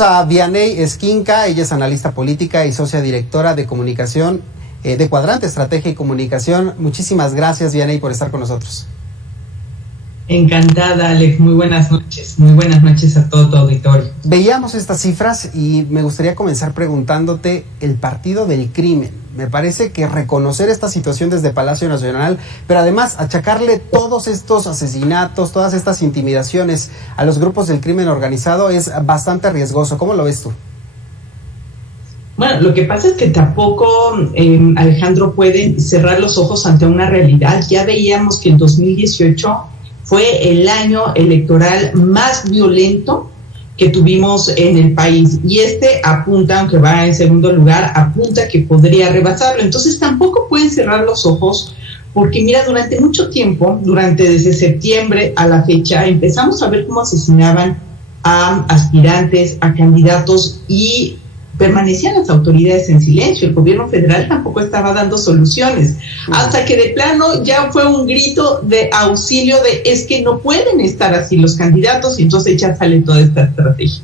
A Vianey Esquinca, ella es analista política y socia directora de comunicación de Cuadrante Estrategia y Comunicación. Muchísimas gracias, Vianey, por estar con nosotros. Encantada, Alex. Muy buenas noches a todo tu auditorio. Veíamos estas cifras y me gustaría comenzar preguntándote el partido del crimen. Me parece que reconocer esta situación desde Palacio Nacional, pero además achacarle todos estos asesinatos, todas estas intimidaciones a los grupos del crimen organizado es bastante riesgoso. ¿Cómo lo ves tú? Bueno, lo que pasa es que tampoco, Alejandro, pueden cerrar los ojos ante una realidad. Ya veíamos que en 2018 fue el año electoral más violento que tuvimos en el país, y apunta, aunque va en segundo lugar, apunta que podría rebasarlo. Entonces tampoco pueden cerrar los ojos, porque mira, durante mucho tiempo, desde septiembre a la fecha, empezamos a ver cómo asesinaban a aspirantes, a candidatos, y permanecían las autoridades en silencio. El gobierno federal tampoco estaba dando soluciones, hasta que de plano ya fue un grito de auxilio es que no pueden estar así los candidatos, y entonces ya sale toda esta estrategia.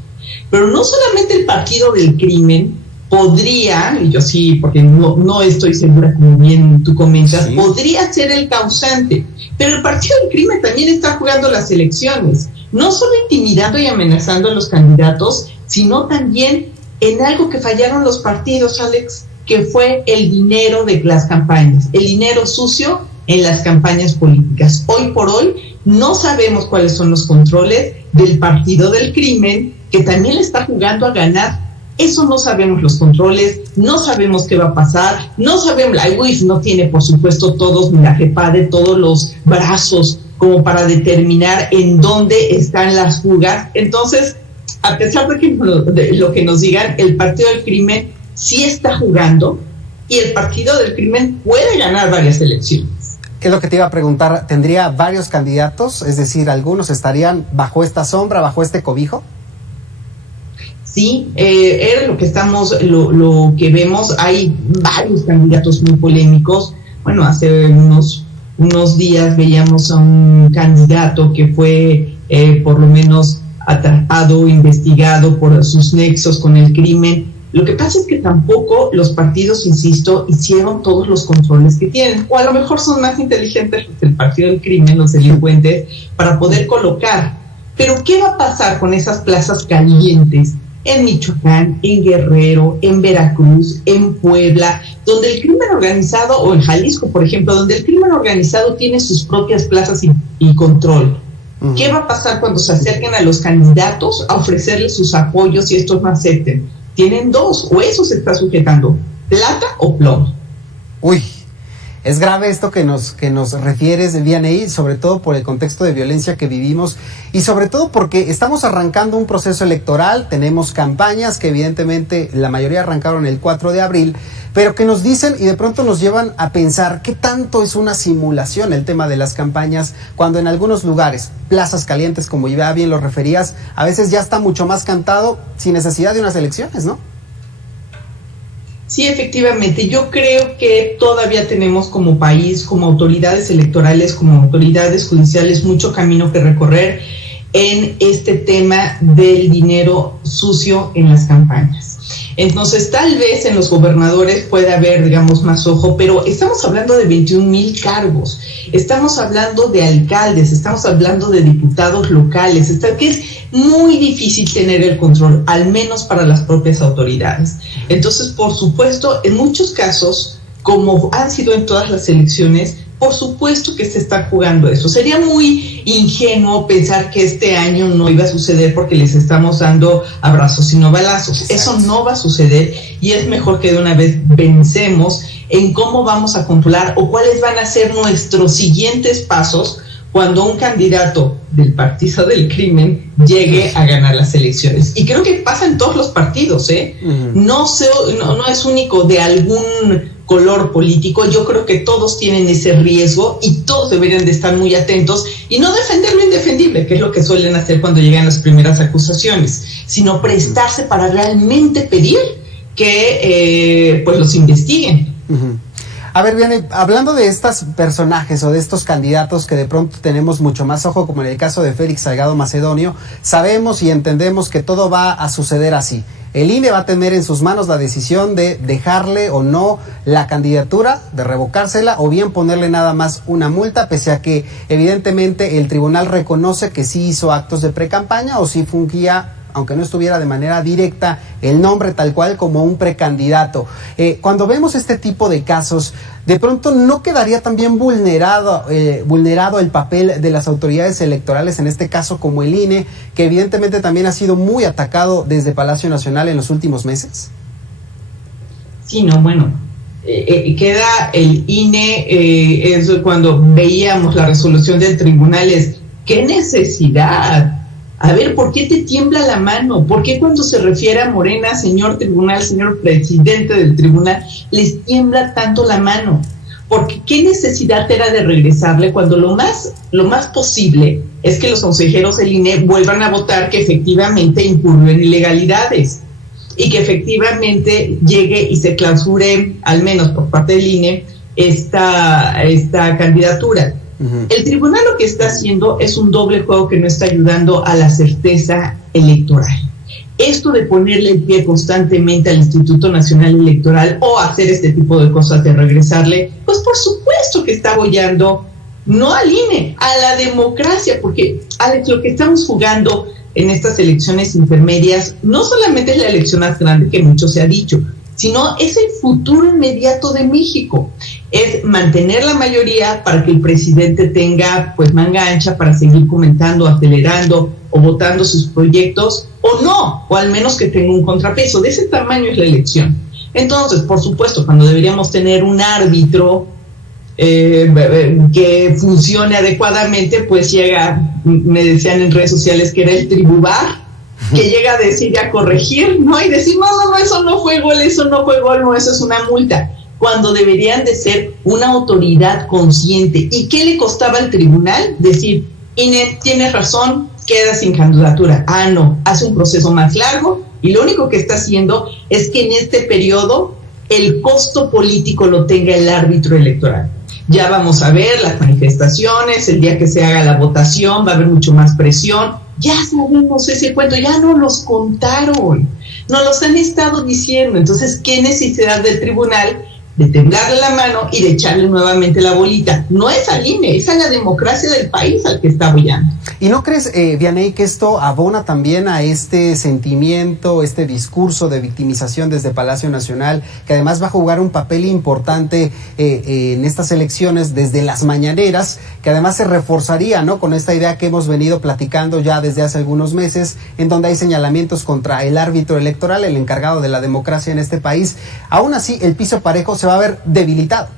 Pero no solamente el partido del crimen podría, y yo sí, porque no estoy segura, como bien tú comentas, sí, podría ser el causante, pero el partido del crimen también está jugando las elecciones, no solo intimidando y amenazando a los candidatos, sino también en algo que fallaron los partidos, Alex, que fue el dinero de las campañas, el dinero sucio en las campañas políticas. Hoy por hoy no sabemos cuáles son los controles del partido del crimen, que también le está jugando a ganar. Eso no sabemos los controles, no sabemos qué va a pasar, no sabemos, la UIF no tiene, por supuesto, la JEPADE, todos los brazos como para determinar en dónde están las fugas. Entonces, a pesar de lo que nos digan, el partido del crimen sí está jugando, y el partido del crimen puede ganar varias elecciones. Es lo que te iba a preguntar, ¿tendría varios candidatos? Es decir, ¿algunos estarían bajo esta sombra, bajo este cobijo? Sí, era lo que vemos. Hay varios candidatos muy polémicos. Bueno, hace unos días veíamos a un candidato que fue por lo menos atrapado, investigado por sus nexos con el crimen. Lo que pasa es que tampoco los partidos, insisto, hicieron todos los controles que tienen, o a lo mejor son más inteligentes los del partido del crimen, los delincuentes, para poder colocar. Pero ¿qué va a pasar con esas plazas calientes en Michoacán, en Guerrero, en Veracruz, en Puebla, donde el crimen organizado, o en Jalisco, por ejemplo, donde el crimen organizado tiene sus propias plazas y control? ¿Qué va a pasar cuando se acerquen a los candidatos a ofrecerles sus apoyos y estos no acepten? Tienen dos, o eso se está sujetando, plata o plomo. Uy, es grave esto que nos refieres, Vianey, sobre todo por el contexto de violencia que vivimos, y sobre todo porque estamos arrancando un proceso electoral, tenemos campañas que evidentemente la mayoría arrancaron el 4 de abril, pero que nos dicen y de pronto nos llevan a pensar qué tanto es una simulación el tema de las campañas, cuando en algunos lugares, plazas calientes, como ya bien lo referías, a veces ya está mucho más cantado sin necesidad de unas elecciones, ¿no? Sí, efectivamente. Yo creo que todavía tenemos como país, como autoridades electorales, como autoridades judiciales, mucho camino que recorrer en este tema del dinero sucio en las campañas. Entonces, tal vez en los gobernadores puede haber, digamos, más ojo, pero estamos hablando de 21,000 cargos, estamos hablando de alcaldes, estamos hablando de diputados locales, que es muy difícil tener el control, al menos para las propias autoridades. Entonces, por supuesto, en muchos casos, como han sido en todas las elecciones, por supuesto que se está jugando eso. Sería muy ingenuo pensar que este año no iba a suceder porque les estamos dando abrazos y no balazos. Eso no va a suceder, y es mejor que de una vez pensemos en cómo vamos a controlar o cuáles van a ser nuestros siguientes pasos cuando un candidato del partido del crimen llegue a ganar las elecciones. Y creo que pasa en todos los partidos, ¿eh? No es único de algún color político. Yo creo que todos tienen ese riesgo y todos deberían de estar muy atentos y no defender lo indefendible, que es lo que suelen hacer cuando llegan las primeras acusaciones, sino prestarse para realmente pedir que pues los investiguen. A ver, bien, hablando de estos personajes o de estos candidatos que de pronto tenemos mucho más ojo, como en el caso de Félix Salgado Macedonio, sabemos y entendemos que todo va a suceder así. El INE va a tener en sus manos la decisión de dejarle o no la candidatura, de revocársela o bien ponerle nada más una multa, pese a que evidentemente el tribunal reconoce que sí hizo actos de precampaña o sí fungía, aunque no estuviera de manera directa el nombre tal cual, como un precandidato. Cuando vemos este tipo de casos, de pronto no quedaría también vulnerado el papel de las autoridades electorales, en este caso como el INE, que evidentemente también ha sido muy atacado desde Palacio Nacional en los últimos meses. Sí, no, bueno, queda el INE, eso cuando veíamos la resolución del tribunal, es ¿qué necesidad? A ver, ¿por qué te tiembla la mano? ¿Por qué cuando se refiere a Morena, señor tribunal, señor presidente del tribunal, les tiembla tanto la mano? Porque ¿qué necesidad era de regresarle cuando lo más posible es que los consejeros del INE vuelvan a votar que efectivamente incurrió en ilegalidades y que efectivamente llegue y se clausure, al menos por parte del INE, esta candidatura? El tribunal lo que está haciendo es un doble juego que no está ayudando a la certeza electoral. Esto de ponerle el pie constantemente al Instituto Nacional Electoral o hacer este tipo de cosas de regresarle, pues por supuesto que está abollando no al INE, a la democracia, porque Alex, lo que estamos jugando en estas elecciones intermedias no solamente es la elección más grande que mucho se ha dicho, sino es el futuro inmediato de México. Es mantener la mayoría para que el presidente tenga pues manga ancha para seguir comentando, acelerando o votando sus proyectos, o no, o al menos que tenga un contrapeso. De ese tamaño es la elección. Entonces, por supuesto, cuando deberíamos tener un árbitro que funcione adecuadamente, pues llega, me decían en redes sociales que era el tribubar, que llega a decir y a corregir, ¿no? Y decir, no, eso no fue gol, no, eso es una multa. Cuando deberían de ser una autoridad consciente. ¿Y qué le costaba al tribunal? Decir, INE, tienes razón, queda sin candidatura. Ah, no, hace un proceso más largo y lo único que está haciendo es que en este periodo el costo político lo tenga el árbitro electoral. Ya vamos a ver las manifestaciones, el día que se haga la votación va a haber mucho más presión. Ya sabemos ese cuento, ya nos los contaron, nos los han estado diciendo. Entonces, ¿qué necesidad del tribunal de temblarle la mano y de echarle nuevamente la bolita? No es al INE, es a la democracia del país al que está apoyando. ¿Y no crees, Vianey, que esto abona también a este sentimiento, este discurso de victimización desde Palacio Nacional, que además va a jugar un papel importante en estas elecciones desde las mañaneras, que además se reforzaría, ¿no?, con esta idea que hemos venido platicando ya desde hace algunos meses, en donde hay señalamientos contra el árbitro electoral, el encargado de la democracia en este país? Aún así, el piso parejo se va a ver debilitado.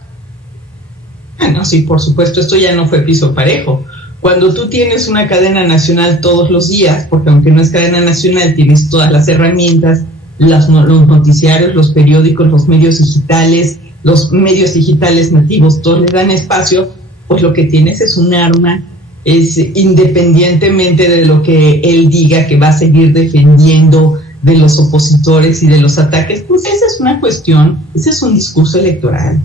No, sí, por supuesto, esto ya no fue piso parejo. Cuando tú tienes una cadena nacional todos los días, porque aunque no es cadena nacional, tienes todas las herramientas, los noticiarios, los periódicos, los medios digitales nativos, todos les dan espacio, pues lo que tienes es un arma, es independientemente de lo que él diga que va a seguir defendiendo de los opositores y de los ataques, pues esa es una cuestión, ese es un discurso electoral.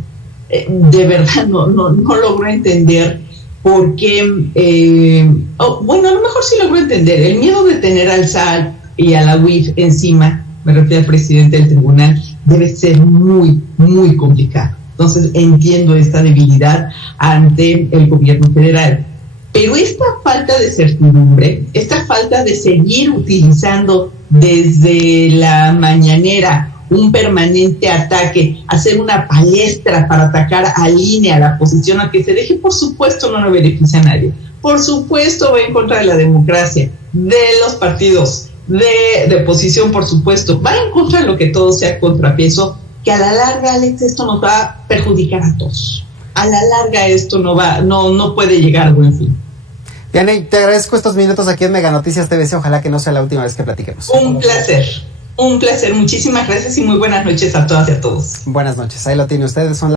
De verdad no logro entender por qué, bueno, a lo mejor sí logro entender, el miedo de tener al SAT y a la UIF encima, me refiero al presidente del tribunal, debe ser muy, muy complicado. Entonces entiendo esta debilidad ante el gobierno federal. Pero esta falta de certidumbre, esta falta de seguir utilizando desde la mañanera un permanente ataque, hacer una palestra para atacar al INE, a la oposición, a que se deje, por supuesto no beneficia a nadie. Por supuesto va en contra de la democracia, de los partidos, de oposición, por supuesto. Va en contra de lo que todo sea contrapeso, que a la larga, Alex, esto nos va a perjudicar a todos. A la larga esto no puede llegar a buen fin. Vianey, te agradezco estos minutos aquí en Mega Noticias TVC, ojalá que no sea la última vez que platiquemos. Un placer, muchísimas gracias y muy buenas noches a todas y a todos. Buenas noches, ahí lo tiene, ustedes son